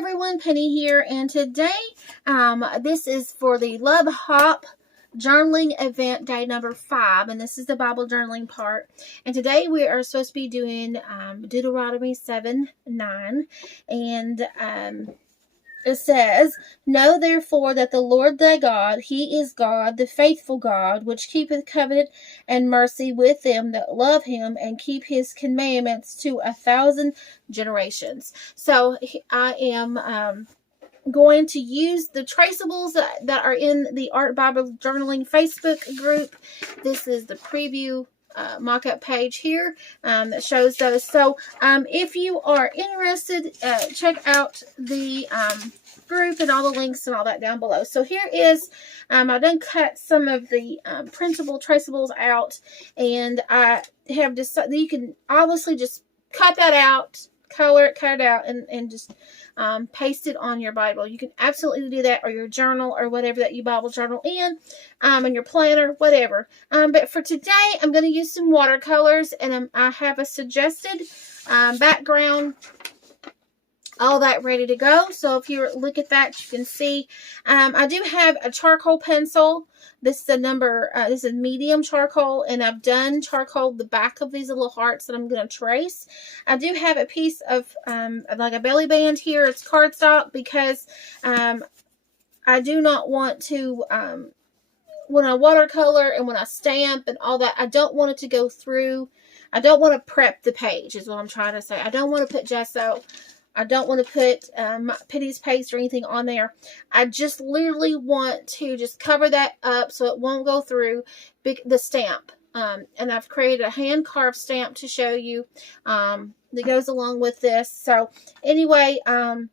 everyone, Penny here, and today this is for the Love Hop journaling event day number 5, and this is the Bible journaling part. And today we are supposed to be doing Deuteronomy 7:9, and it says, "Know therefore that the Lord thy God, he is God, the faithful God, which keepeth covenant and mercy with them that love him and keep his commandments to 1,000 generations." So I am going to use the traceables that are in the Art Bible Journaling Facebook group. This is the preview mock-up page here that shows those. So if you are interested, check out the group and all the links and all that down below. So here is, I've done cut some of the printable traceables out, and I have decided you can obviously just cut that out, color it, cut it out, and just paste it on your Bible. You can absolutely do that, or your journal, or whatever that you Bible journal in, and your planner, whatever. But for today, I'm going to use some watercolors, and I have a suggested background, all that ready to go. So if you look at that, you can see I do have a charcoal pencil. This is a this is medium charcoal, and I've done charcoal the back of these little hearts that I'm going to trace. I do have a piece of like a belly band here. It's cardstock because I do not want to, when I watercolor and when I stamp and all that, I don't want it to go through. I don't want to prep the page is what I'm trying to say. I don't want to put gesso. I don't want to put Penny's paste or anything on there. I just literally want to just cover that up so it won't go through the stamp. And I've created a hand-carved stamp to show you that goes along with this. So anyway, I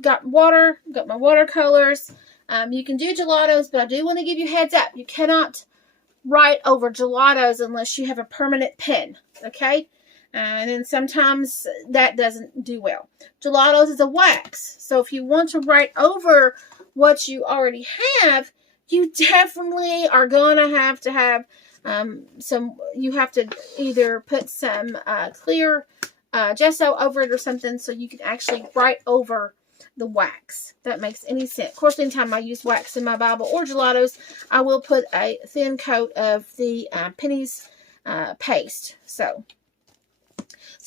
got my watercolors. You can do gelatos, but I do want to give you a heads up. You cannot write over gelatos unless you have a permanent pen, okay? And then sometimes that doesn't do well. Gelatos is a wax. So if you want to write over what you already have, you definitely are going to have you have to either put some clear gesso over it or something so you can actually write over the wax. If that makes any sense. Of course, anytime I use wax in my Bible or gelatos, I will put a thin coat of the Penny's paste. So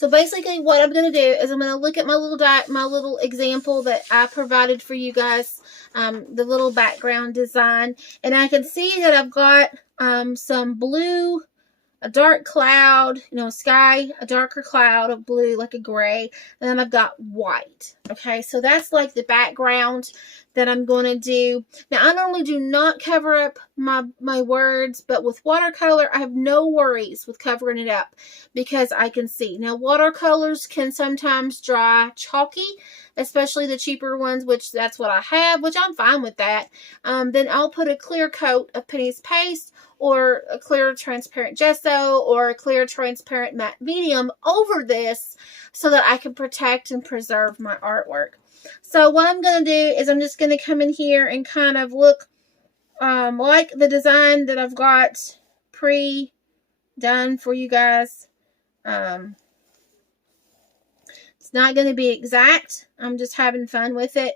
basically what I'm going to do is I'm going to look at my little example that I provided for you guys, the little background design, and I can see that I've got some blue, a dark cloud, sky, a darker cloud of blue, like a gray, and then I've got white. Okay, so that's like the background that I'm going to do. Now, I normally do not cover up my words, but with watercolor, I have no worries with covering it up because I can see. Now, watercolors can sometimes dry chalky, especially the cheaper ones, which that's what I have, which I'm fine with that. Then I'll put a clear coat of Penny's paste or a clear transparent gesso or a clear transparent matte medium over this so that I can protect and preserve my artwork. So what I'm going to do is I'm just going to come in here and kind of look like the design that I've got pre-done for you guys. It's not going to be exact. I'm just having fun with it.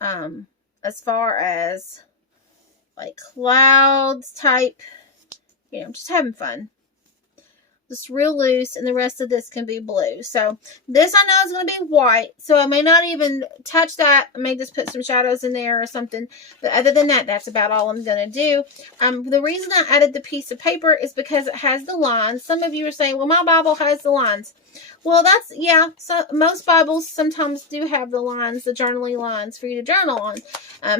As far as like clouds type, I'm just having fun. Just real loose, and the rest of this can be blue. So this I know is going to be white, so I may not even touch that. I may just put some shadows in there or something. But other than that, that's about all I'm going to do. The reason I added the piece of paper is because it has the lines. Some of you are saying, well, my Bible has the lines. Well, so most Bibles sometimes do have the lines, the journaling lines for you to journal on.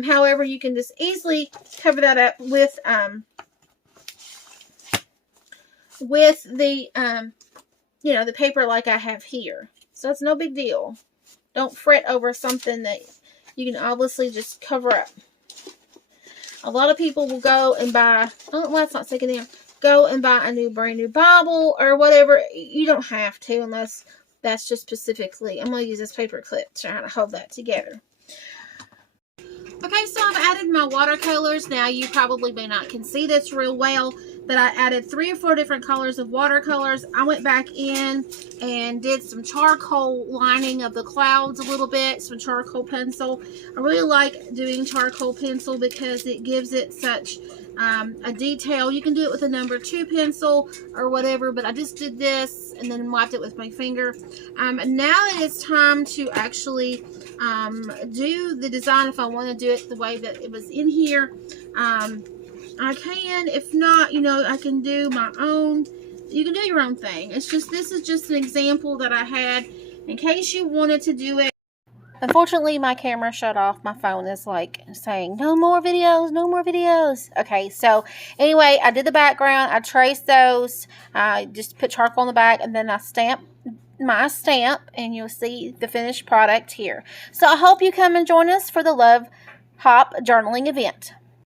However, you can just easily cover that up with the, the paper like I have here. So it's no big deal. Don't fret over something that you can obviously just cover up. A lot of people will go and buy, oh, well, that's not sticking in. Go and buy a brand new Bible or whatever. You don't have to unless that's just specifically. I'm going to use this paper clip to try to hold that together. Okay, so I've added my watercolors. Now, you probably may not can see this real well, that I added 3 or 4 different colors of watercolors. I went back in and did some charcoal lining of the clouds a little bit, some charcoal pencil. I really like doing charcoal pencil because it gives it such a detail. You can do it with a number 2 pencil or whatever, but I just did this and then wiped it with my finger. Now it is time to actually do the design if I want to do it the way that it was in here. I can. If not, you know, I can do my own. You can do your own thing. It's just, this is just an example that I had in case you wanted to do it. Unfortunately, my camera shut off. My phone is like saying, no more videos, no more videos. Okay, so anyway, I did the background. I traced those. I just put charcoal on the back, and then I stamped my stamp, and you'll see the finished product here. So I hope you come and join us for the Love Hop journaling event.